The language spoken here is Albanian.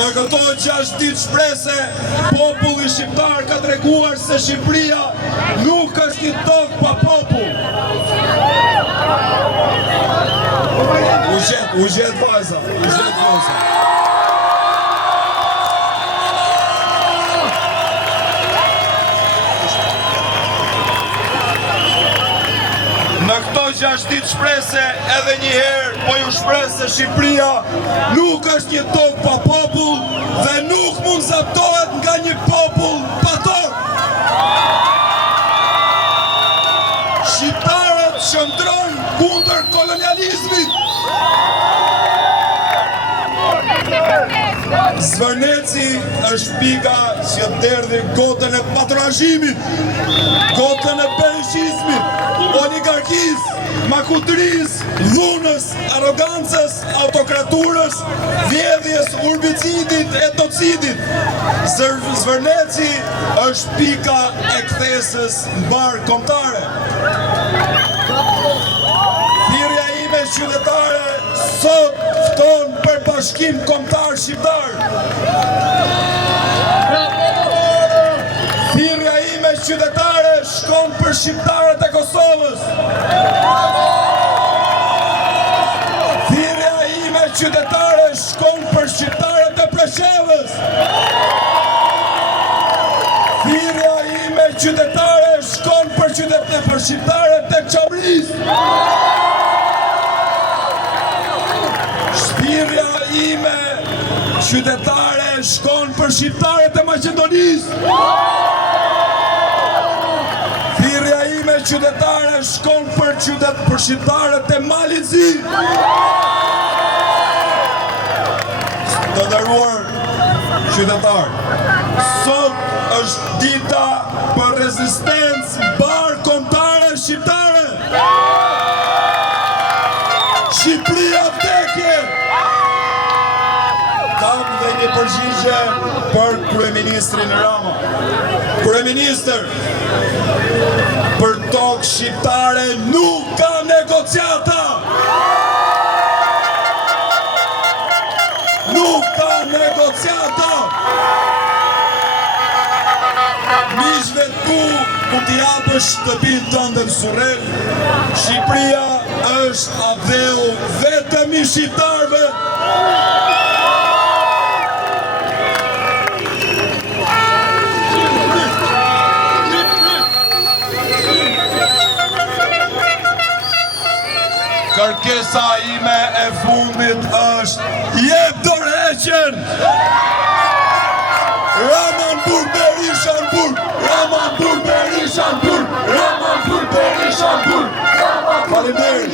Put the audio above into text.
Në këto 6 ditë shprese, populli shqiptar ka treguar se Shqipëria nuk është një tokë pa popull. U gjet vajza. Në këto 6 ditë shprese, edhe një herë, po ju shpresë se Shqipëria nuk është një tokë pa popull dhe nuk mund zaptohet nga një popull pa tokë. Shqiptarët shëndrojnë kundër kolonializmit. Zvërneci është pika që derdhi gotën e patronazhimit, gotën e berishizmit, oligarkisë, makutërisë, dhunës, arogancës, autokraturës, vjedhjes, urbicidit, etnocidit. Zvërneci është pika e kthesës mbar kombëtare. Thirrja ime qytetare sot fton për bashkim kombëtar shqiptar. Thirrja ime qytetare shkon për shqiptarët e Kosovës. Thirrja ime qytetare shkon për shqiptarët e Preshevës. Thirrja ime qytetare shkon për shqiptarët e Çamrisë. Thirrja ime qytetare shkon për shqiptarët e Maqedonisë. Thirrja ime qytetare shkon për shqiptarët e Malizit. Të nderuar qytetarë, sot është dita për rezistencë mbar kombëtare shqiptare. Shqipëria vdekje! Kam dhe një përgjigje për kryeministrin Rama. Kryeministër, për tokë shqiptare nuk ka negociata! Nuk ka negociata! Miqve tu ku t'i japësh shtëpinë tënde në Surrel, Shqipëria është aveu vetëm i shqiptarëve. Kërkesa ime e fundit është jep dorëheqjen. Raman Burg Berishan Burg. Raman Burg Berishan Burg. Raman Burg Berishan Burg. Faleminderit.